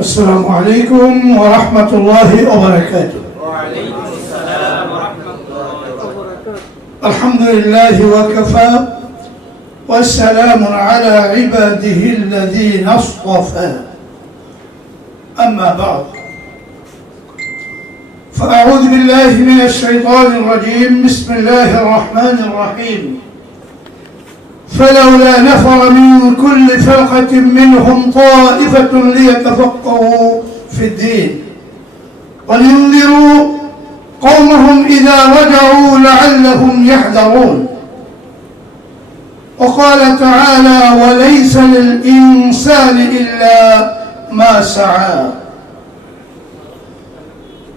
السلام عليكم ورحمة الله وبركاته. وعليكم السلام ورحمة الله وبركاته الحمد لله وكفى والسلام على عباده الذين اصطفى. أما بعد فأعوذ بالله من الشيطان الرجيم. بسم الله الرحمن الرحيم. فلولا نفر من كل فرقة منهم طائفة ليتفقهوا في الدين. ولينذروا قومهم إذا رجعوا لعلهم يحذرون. وقال تعالى وليس للإنسان إلا ما سعى.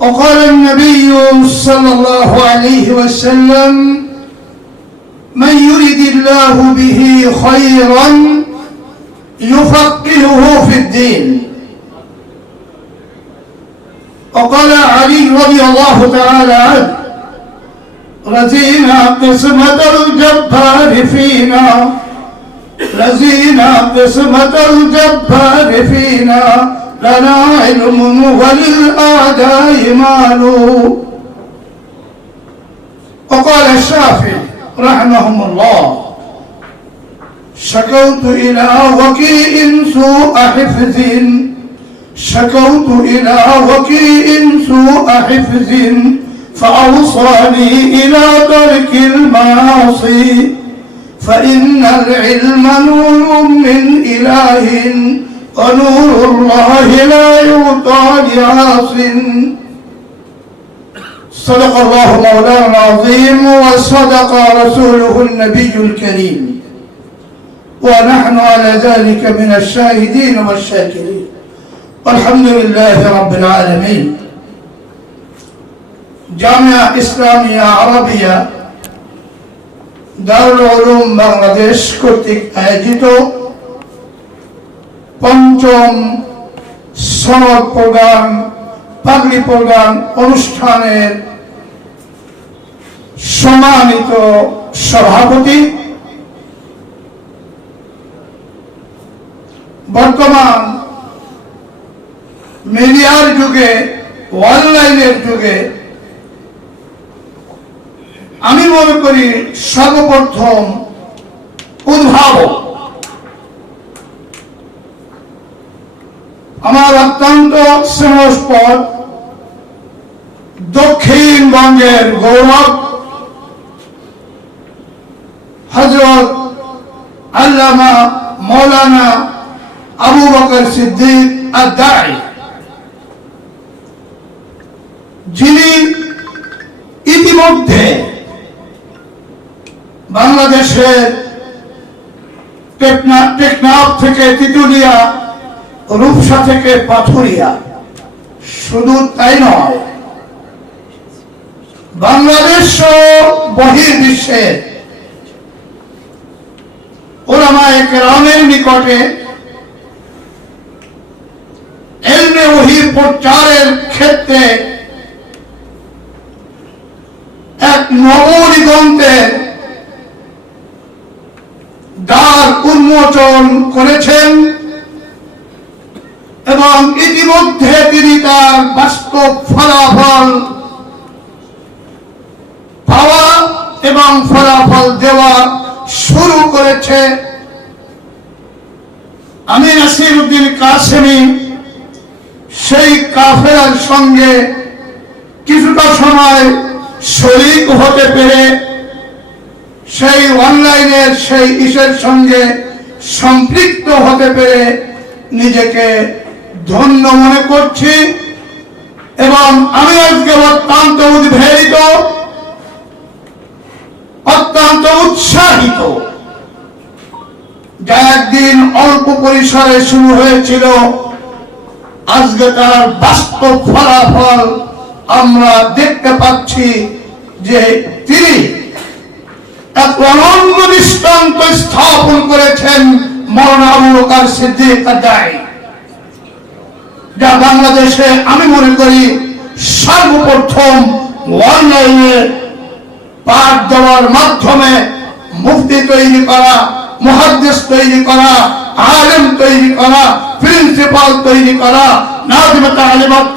وقال النبي صلى الله عليه وسلم من يرد الله به خيرا يفقهه في الدين. وقال علي رضي الله تعالى عنه رزينا قسمة الجبار فينا رزينا قسمة الجبار فينا لنا علم وللأعداء مال وقال الشافعي رحمهم الله شكوت إلى وكيء سوء حفظ. شكوت إلى وكيء سوء حفظ. فأوصاني إلى ترك المعاصي. فإن العلم نور من إله. ونور الله لا يعطى لعاصٍ. صدق الله مولانا العظيم وصدق رسوله النبي الكريم ونحن على ذلك من الشاهدين والشاكرين والحمد لله رب العالمين জামিয়া ইসলামিয়া আরবিয়া দারুল উলুম বাংলাদেশ কর্তৃক আয়োজিত পঞ্চম সনদ প্রোগ্রাম পাগড়ি প্রোগ্রাম অনুষ্ঠানের সম্মানিত সভাপতি, বর্তমান মিডিয়ার যুগে, অনলাইনের যুগে, আমি মনে করি সর্বপ্রথম উদ্ভাবক। আমার অত্যন্ত স্নেহস্পদ দক্ষিণবঙ্গের গৌরব হজরত আল্লামা মৌলানা আবু বকর সিদ্দিক আদাই যিনি ইতিমধ্যে বাংলাদেশের টেকনা- টেকনাফ থেকে তিতুলিয়া, রূপসা থেকে পাথুরিয়া, শুধু তাই নয় বাংলাদেশ বহির বিশ্বের ওলামায়ে কেরামের নিকটে এলমে ওহির প্রচারের ক্ষেত্রে এক নবদিগন্তের দ্বার উন্মোচন করেছেন এবং ইতিমধ্যে তিনি তার বাস্তব ফলাফল পাওয়া এবং ফলাফল দেওয়া করেছে আমি নাসির উদ্দিন কাসেমি। সেই কাফেরার সঙ্গে কিছুটা সময় শরিক হতে পেরে সেই অনলাইনের সেই ইসের সঙ্গে সম্পৃক্ত হতে পেরে নিজেকে ধন্য মনে করছি এবং আমি আজকে অত্যন্ত উদ্ভেলিত অত্যন্ত উৎসাহিত যা একদিন অল্প পরিসরে শুরু হয়েছিল, আজকে তার বাস্তব ফলাফল আমরা দেখতে পাচ্ছি যে তিনি এক অনন্য দৃষ্টান্ত স্থাপন করেছেন মৌলানা আবু বকর সিদ্দিক যা বাংলাদেশে আমি মনে করি সর্বপ্রথম অনলাইনে পাঠ দেওয়ার মাধ্যমে মুক্তি তৈরি করা মহাদেশ তৈরি করা, আলেম তৈরি করা, প্রিন্সিপাল তৈরি করা, নাজমে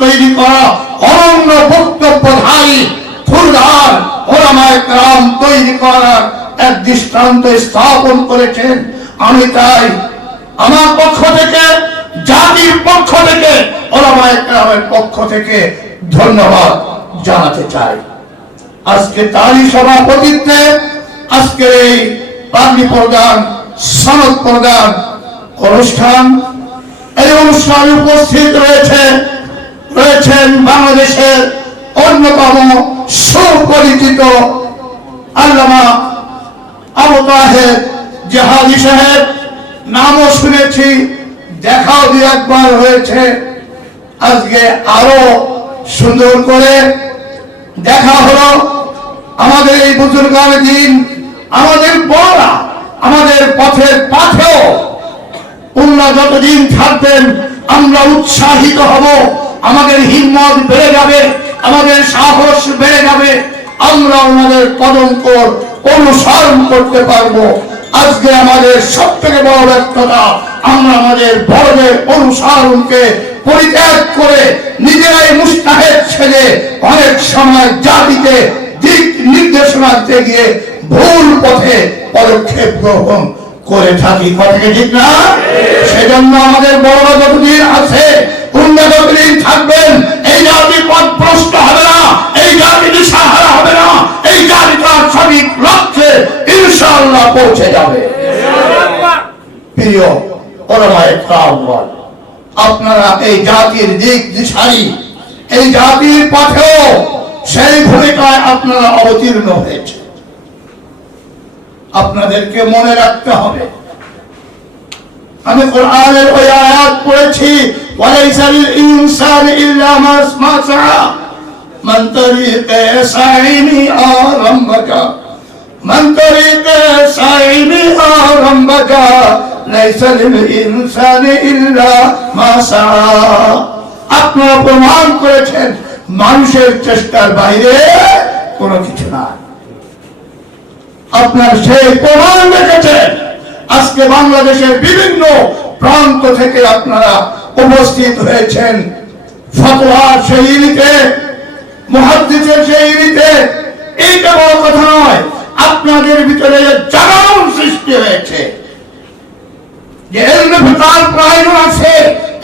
তৈরি করা, অনন্য বক্তব্যধারী, খুলদার কাম তৈরি করার এক দৃষ্টান্ত স্থাপন করেছেন। আমি তাই আমার পক্ষ থেকে, জাতির পক্ষ থেকে, ওলামায় কামের পক্ষ থেকে ধন্যবাদ জানাতে চাই। আজকে তারই সভাপতিত্বে, আজকের এই পাগলি প্রদান সনদ প্রদান অনুষ্ঠান। এই অনুষ্ঠানে উপস্থিত রয়েছে, রয়েছেন বাংলাদেশের অন্যতম সুপরিচিত আল্লামা আবু তাহের জাহাদি সাহেব। নামও শুনেছি, দেখাও দু একবার হয়েছে। আজকে আরও সুন্দর করে দেখা হলো। আমাদের এই বুজুর্গার দিন, আমাদের বড়রা আমাদের পথের পাথেও উল্লা যতদিন থাকবেন, আমরা উৎসাহিত হব। আমাদের হিম্মত বেড়ে যাবে, আমাদের সাহস বেড়ে যাবে। আমরা আমাদের কদমক অনুসরণ করতে পারব। আজকে আমাদের সব থেকে বড় ব্যর্থতা, আমরা আমাদের বড়দের অনুসরণকে পরিত্যাগ করে নিজেরাই মুস্তাহেদ ছেড়ে অনেক সময় জাতিকে দিক নির্দেশনা দিতে গিয়ে ভুল পথে পদক্ষেপ গ্রহণ করে থাকি। কথাকে ঠিক না? সেজন্য আমাদের বড় যতদিন আছে উন্নত যতদিন থাকবেন, এই জাতি পথ প্রশ্ন হবে না, এই দিশাহারা হবে না, এই তার সঠিক লক্ষ্যে পৌঁছে যাবে। প্রিয় আপনারা এই জাতির দিক দিশারি, এই জাতির পথেও সেই ভূমিকায় আপনারা অবতীর্ণ হয়েছে আপনাদেরকে মনে রাখতে হবে। আমি কোরআনের ওই আয়াত পড়েছি, ওয়ালাইসাল ইনসান ইল্লা মা সাআ মান তরিকে সাইনি আরম্ভকা মান তরিকে সাইনি আরম্ভকা লাইসা লিল ইনসানি ইল্লা মা সাআ আপনারা প্রমাণ করেছেন, মানুষের চেষ্টার বাইরে কোনো কিছু না আপনার সেই প্রমাণ রেখেছেন। আজকে বাংলাদেশের বিভিন্ন প্রান্ত থেকে আপনারা উপস্থিত হয়েছেন। ফতোয়ার সেই মহাদ্দিসের সেই বড় কথা নয়, আপনাদের ভিতরে জাগরণ সৃষ্টি হয়েছে। যে আছে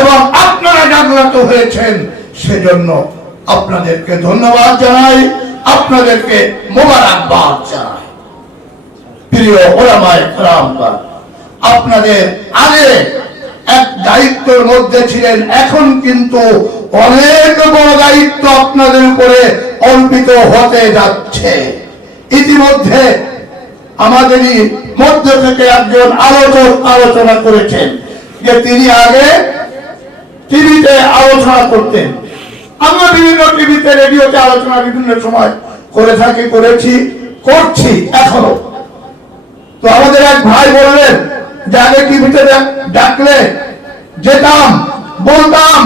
এবং আপনারা জাগ্রত হয়েছেন, সেজন্য আপনাদেরকে ধন্যবাদ জানাই, আপনাদেরকে মোবারকবাদ জানাই। প্রিয় ওলামায় রামবাদ আপনাদের আগে এক দায়িত্বের মধ্যে ছিলেন, এখন কিন্তু অনেক বড় দায়িত্ব আপনাদের উপরে অর্পিত হতে যাচ্ছে। ইতিমধ্যে আমাদেরই মধ্য থেকে একজন আলোচক আলোচনা করেছেন, যে তিনি আগে টিভিতে আলোচনা করতেন। আমরা বিভিন্ন টিভিতে, রেডিওতে আলোচনা বিভিন্ন সময় করে থাকি, করেছি, করছি, এখনও। তো আমাদের এক ভাই বললেন যে আগে টিভিতে ডাকলে? যেতাম, বলতাম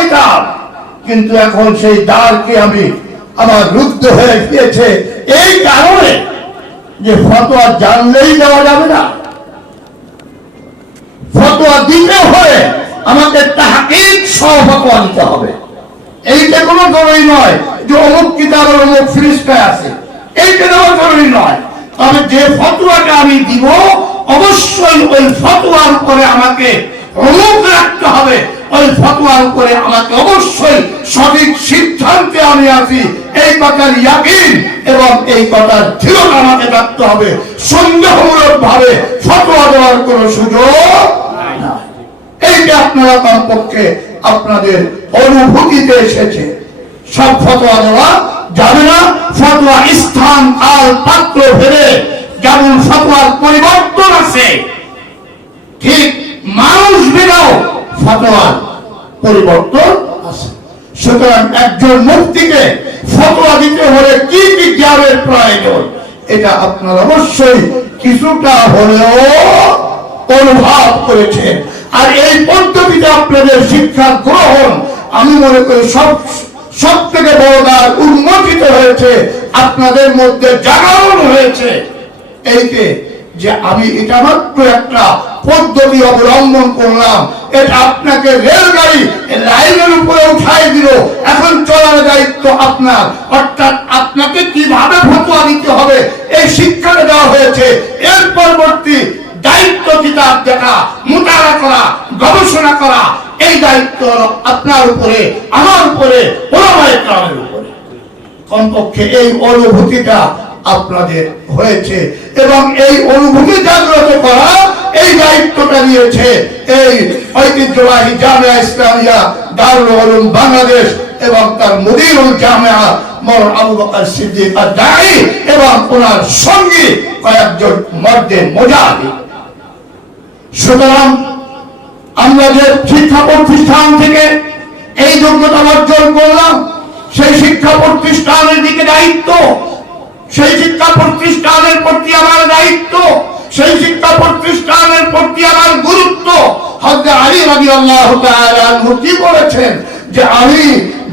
দিতাম। কিন্তু এখন সেই দ্বারকে আমি, আমার রুদ্ধ হয়ে গিয়েছে এই কারণে যে ফতোয়া জানলেই দেওয়া যাবে না। ফতোয়া দিতে হলে আমাকে তাহাকিক সহ ফতোয়া দিতে হবে। এইটা কোনো জরুরি নয় যে অমুক কিতাবের অমুক ফিরিস্তায় আছে। এইটা দেওয়া জরুরি নয়। তবে যে ফতোয়াটা আমি দিব, অবশ্যই ওই ফতোয়ার উপরে আমাকে অমুক রাখতে হবে। ওই ফতোয়ার উপরে আমাকে অবশ্যই সঠিক সিদ্ধান্তে আমি আছি। এই কথার ইয়াকিন এবং এই কথার দৃঢ়তা আমাকে রাখতে হবে। সন্দেহমূলক ভাবে ফতোয়া দেওয়ার কোনো সুযোগ এইটা আপনারা কমপক্ষে আপনাদের অনুভূতিতে এসেছে। সব ফতোয়া দেওয়া যাবে না। ফতোয়া স্থান কাল পাত্র ভেবে যেমন ফতোয়ার পরিবর্তন আছে, ঠিক মানুষ বেরাও ফতোয়ার পরিবর্তন আছে। সুতরাং একজন মুক্তিকে ফতোয়া দিতে হলে কি কি জ্ঞানের প্রয়োজন, এটা আপনারা অবশ্যই কিছুটা হলেও অনুভব করেছেন। আর এই পদ্ধতিতে আপনাদের শিক্ষা গ্রহণ, আমি মনে করি সব সব থেকে বড় দ্বার উন্মোচিত হয়েছে, আপনাদের মধ্যে জাগরণ হয়েছে। এইকে যে আমি এটা মাত্র একটা পদ্ধতি অবলম্বন করলাম, এটা আপনাকে রেলগাড়ি লাইনের উপরে উঠাই দিল। এখন চলার দায়িত্ব আপনার। অর্থাৎ আপনাকে কীভাবে ফতোয়া দিতে হবে, এই শিক্ষাটা দেওয়া হয়েছে। এর পরবর্তী দায়িত্ব কিতাব দেখা মোতারা করা, গবেষণা করা, এই দায়িত্ব আপনার উপরে, আমার উপরে, ওলামায়ে কেরামের উপরে। কমপক্ষে এই অনুভূতিটা আপনাদের হয়েছে এবং এই অনুভূতি জাগ্রত করা এই দায়িত্বটা নিয়েছে এই ঐতিহ্যবাহী জামিয়া ইসলামিয়া দারুল উলুম বাংলাদেশ এবং তার মুদিরুল জামিয়া মর আবু বকর সিদ্দিক আর দাই এবং ওনার সঙ্গী কয়েকজন মর্দে মোজাহিদ। সুতরাং আমরা যে শিক্ষা প্রতিষ্ঠান থেকে এই যোগ্যতা অর্জন করলাম। সেই শিক্ষা প্রতিষ্ঠানের দিকে দায়িত্ব, সেই শিক্ষা প্রতিষ্ঠানের প্রতি আমার দায়িত্ব, সেই শিক্ষা প্রতিষ্ঠানের প্রতি আমার গুরুত্ব। হজরত আলী রাজি আল্লাহ কি বলেছেন যে আমি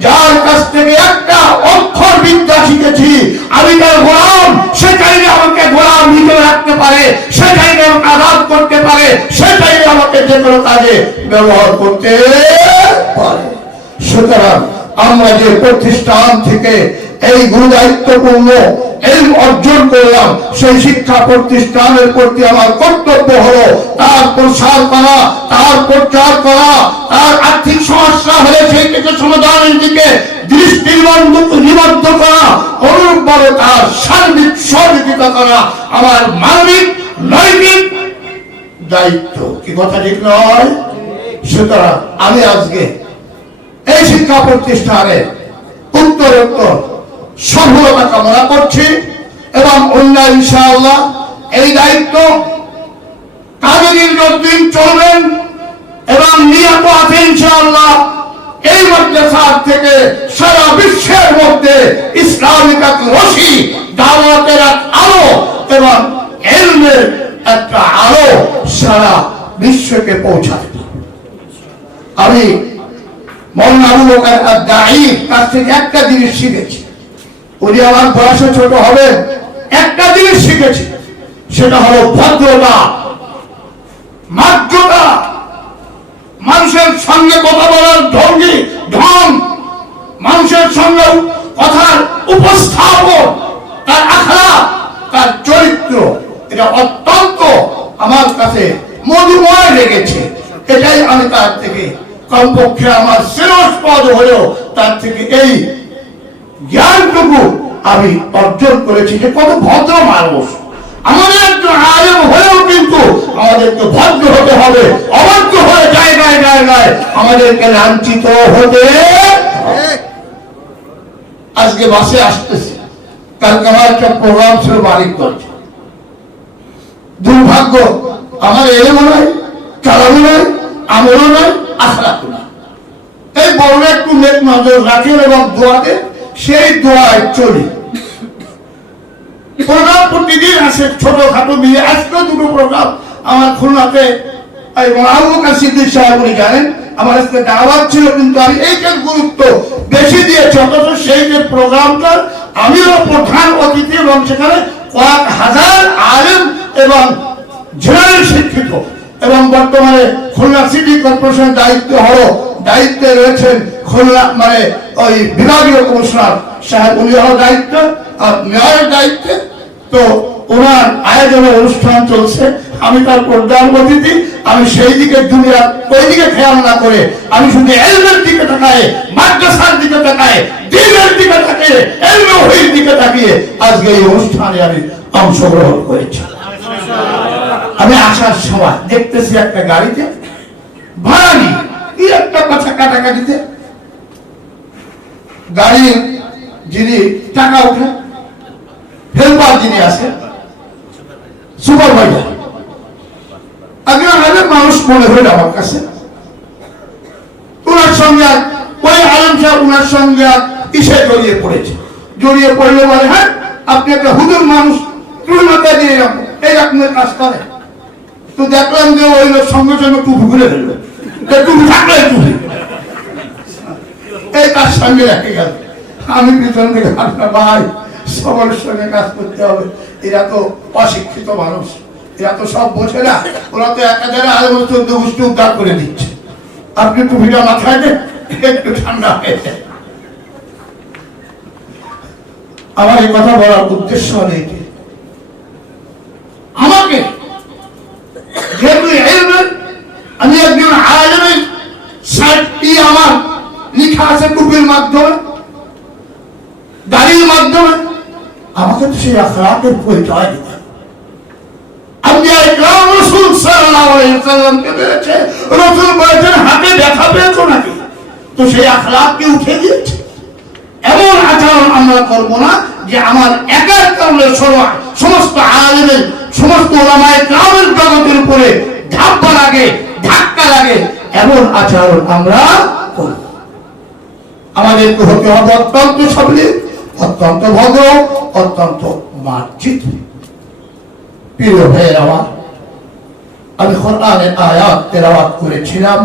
যার কাছ থেকে একটা অক্ষর বিদ্যা শিখেছি আমি তার গোলাম সে চাইলে আমাকে গোলাম নিজে রাখতে পারে সে চাইলে আমাকে আঘাত করতে পারে সে চাইলে আমাকে যে কোনো কাজে ব্যবহার করতে পারে। সুতরাং আমরা যে প্রতিষ্ঠান থেকে এই গুরু দায়িত্বপূর্ণ এই অর্জন করলাম, সেই শিক্ষা প্রতিষ্ঠানের প্রতি আমার কর্তব্য হলো তার প্রসার করা, তার প্রচার করা, তার আর্থিক সমস্যা হলে সেই থেকে সমাধানের দিকে দৃষ্টি নিবদ্ধ করা অনুরূপভাবে তার সার্বিক সহযোগিতা করা আমার মানবিক, নৈতিক দায়িত্ব। কি কথা ঠিক নয়? সুতরাং আমি আজকে এই শিক্ষা প্রতিষ্ঠানে উত্তরোত্তর সফলতা কামনা করছি এবং অন্য ইনশাআল্লাহ এই দায়িত্ব কাজের যতদিন চলবেন এবং নিহত আছে ইনশাআল্লাহ এই মাদ্রাসার থেকে সারা বিশ্বের মধ্যে ইসলামিক এক রশি দাওয়াতের এক আলো এবং এলমের একটা আলো সারা বিশ্বকে পৌঁছায়। আমি মৌলানা আদ-দাঈর কাছ থেকে একটা জিনিস শিখেছি। উনি আমার বয়সে ছোট হবে, একটা জিনিস শিখেছি, সেটা হলো ভদ্রতা। মার্জতা মানুষের সঙ্গে কথা বলার ভঙ্গি, ঢং। মানুষের সঙ্গে কথার উপস্থাপন, তার আখড়া, তার চরিত্র। এটা অত্যন্ত আমার কাছে মধুময় লেগেছে। এটাই আমি তার থেকে কমপক্ষে আমার শ্রেণস্পদ হলেও তার থেকে এই জ্ঞানটুকু আমি অর্জন করেছি। যে কত ভদ্র মানুষ। আমাদের একজন আলেম হলেও কিন্তু আমাদেরকে ভদ্র হতে হবে, অভদ্র হয়ে জায়গায় জায়গায় আমাদেরকে লাঞ্ছিত হতে আজকে বাসে আসতেছি। কালকে আমার একটা প্রোগ্রাম ছিল বাড়ির করছে দুর্ভাগ্য, আমার এলেমও নয় চালানো নয় আমলও নয় আখলাকও নয় এই বড় একটু নেক নজর রাখেন এবং দোয়াতে সেই দোয়ায় চলি। প্রোগ্রাম প্রতিদিন আসে ছোটখাটো মিলে আজকে দুটো প্রোগ্রাম আমার খুলনাতে সিদ্দিক সাহেব, উনি জানেন, আমার আজকে দাওয়াত ছিল, কিন্তু আমি এইটার গুরুত্ব বেশি দিয়েছি, অথচ সেই যে প্রোগ্রামটা, আমিও প্রধান অতিথি এবং সেখানে কয়েক হাজার আলেম এবং জেনারেল শিক্ষিত এবং বর্তমানে খুলনা সিটি কর্পোরেশন দায়িত্ব হলো, দায়িত্বে রয়েছেন খুলনা মানে ওই বিভাগীয় কমিশনার সাহেব, উনি হলো দায়িত্ব আর মেয়রের দায়িত্বে। তো ওনার আয়োজনে অনুষ্ঠান চলছে। আমি তার প্রধান অতিথি। আমি সেই দিকে দুনিয়া, ওই দিকে খেয়াল না করে আমি শুধু এলমের দিকে তাকায় মাদ্রাসার দিকে তাকায় দিনের দিকে তাকিয়ে এলমে ওহির দিকে তাকিয়ে আজকে এই অনুষ্ঠানে আমি অংশগ্রহণ করেছি। আমি আসার সময় দেখতেছি একটা গাড়িতে, ভাড়া নি কি একটা কথা কাটাকাটিতে গাড়ির যিনি টাকা উঠে, হেল্পার যিনি আছে, সুপারভাইজার। আগে মানুষ মনে হইল আমার কাছে। ওনার সঙ্গে ওই আলম সাহেব ওনার সঙ্গে কিসে জড়িয়ে পড়েছে। জড়িয়ে পড়লে বলে হ্যাঁ আপনি একটা হুজুর মানুষ তুমি মাথায় দিয়ে যাব এই আপনার কাজ করে। তো দেখলাম যে ওই লোক সঙ্গে সঙ্গে টুপি টুপি থাকলে টুপি। এই তার সঙ্গে গেল। আমি পিছন থেকে ভাই, সবার সঙ্গে কাজ করতে হবে। এরা তো অশিক্ষিত মানুষ। এরা তো সব বোঝে না। ওরা তো আরও চোদ্দ উদ্ধার করে দিচ্ছে। আপনি মাথায় দেন, একটু ঠান্ডা হয়ে যায়। আমার এই কথা বলার উদ্দেশ্য হলো এটি। আমাকে যেহেতু আমি একজন আমার লেখা আছে টুপির মাধ্যমে দাড়ির মাধ্যমে। আমাকে তো সেই আখলাকের পরিচয় দিতে এমন আচরণ আমরা করব না যে আমার সমস্ত আলেমের, সমস্ত জগতের উপরে ধাপ্পা লাগে, ধাক্কা লাগে। এমন আচরণ আমরা আমাদেরকে হতে হবে অত্যন্ত সবলি অত্যন্ত ভদ্র, অত্যন্ত মার্জিত। প্রিয় ভাইয়ের আমার, আমি কোরআনের আয়াত তেলাওয়াত করেছিলাম।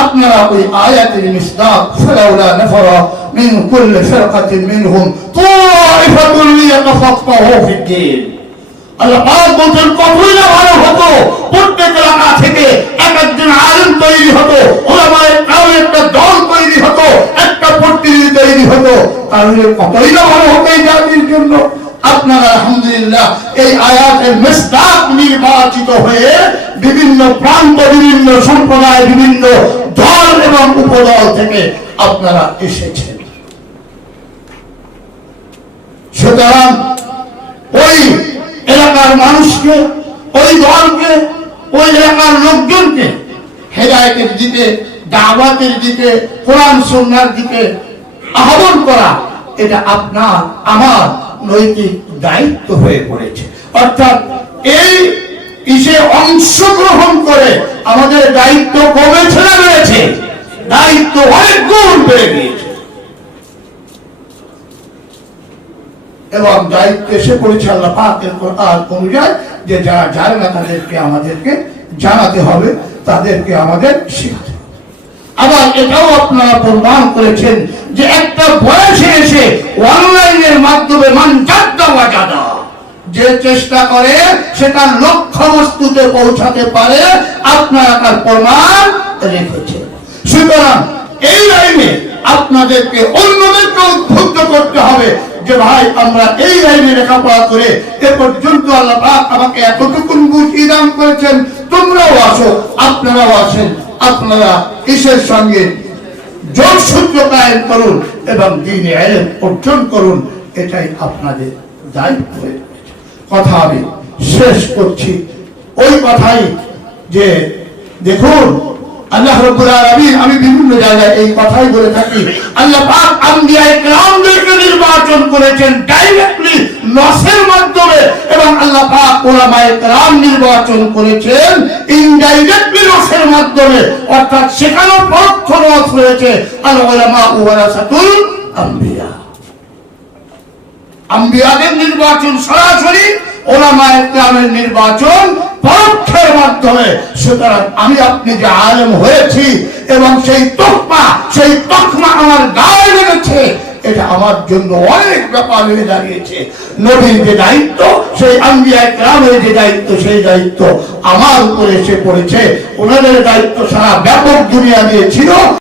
আপনারা ওই আয়াতের মিসদাক, ফালাউলা নাফারা মিন কুল্লি ফিরকাতিন মিনহুম তাইফাতুন লিয়াতাফাক্কাহু ফিদ্দীন একটা নির্বাচিত হয়ে বিভিন্ন প্রান্ত, বিভিন্ন সম্প্রদায়, বিভিন্ন দল এবং উপদল থেকে আপনারা এসেছেন। সুতরাং ওই এলাকার মানুষকে, ওই দলকে, ওই এলাকার লোকজনকে হেদায়তের দিকে, দাওয়াতের দিকে, কোরআন সন্ন্যার দিকে আহ্বান করা, এটা আপনার, আমার নৈতিক দায়িত্ব হয়ে পড়েছে। অর্থাৎ এই ইসে অংশগ্রহণ করে আমাদের দায়িত্ব কমেছে না বেড়েছে দায়িত্ব অনেক গুণ বেড়ে গিয়েছে। এবং দায়িত্ব এসে পড়েছে আল্লাহ পাকের কোরআন অনুযায়ী যে যারা জানে না তাদেরকে আমাদেরকে জানাতে হবে, তাদেরকে আমাদের শিখাতে আবার এটাও আপনারা প্রমাণ করেছেন যে একটা বয়সে এসে অনলাইনের মাধ্যমে যে চেষ্টা করে সেটা লক্ষ্য বস্তুতে পৌঁছাতে পারে, আপনারা তার প্রমাণ রেখেছেন। সুতরাং এই লাইনে আপনাদেরকে অন্যদেরকে উদ্বুদ্ধ যে ভাই, আমরা এই লাইনে লেখাপড়া করে এ পর্যন্ত আল্লাহ পাক আমাকে এতটুকুন বুঝিয়ে দান করেছেন, তোমরাও আসো, আপনারাও আসেন, আপনারা কিসের সঙ্গে যোগসূত্র কায়েম করুন এবং দিনে এলেম অর্জন করুন, এটাই আপনাদের দায়িত্ব। কথা আমি শেষ করছি। ওই কথাই যে, দেখুন আল্লাহ রাব্বুল আলামিন, আমি বিভিন্ন জায়গায় এই কথাই বলে থাকি। আল্লাহ পাক আম্বিয়া ইকরামদেরকে নির্বাচন করেছেন ডাইরেক্টলি নসের মাধ্যমে এবং আল্লাহ পাক ওলামায়ে কেরাম নির্বাচন করেছেন ইনডাইরেক্টলি নসের মাধ্যমে। অর্থাৎ সেখানেও পরোক্ষ নস রয়েছে আল উলামা ওয়ারাসাতুল আম্বিয়া। আম্বিয়াদের নির্বাচন সরাসরি ওলামায়ে কেরামের নির্বাচন পরোক্ষের মাধ্যমে। সুতরাং আমি আপনি যে আলেম হয়েছি এবং সেই তকমা সেই তকমা আমার গায়ে লেগেছে, এটা আমার জন্য অনেক ব্যাপার হয়ে দাঁড়িয়েছে। নবীর যে দায়িত্ব, সেই আম্বিয়া গ্রামের যে দায়িত্ব, সেই দায়িত্ব আমার উপরে এসে পড়েছে। ওনাদের দায়িত্ব সারা ব্যাপক দুনিয়া দিয়ে ছিল।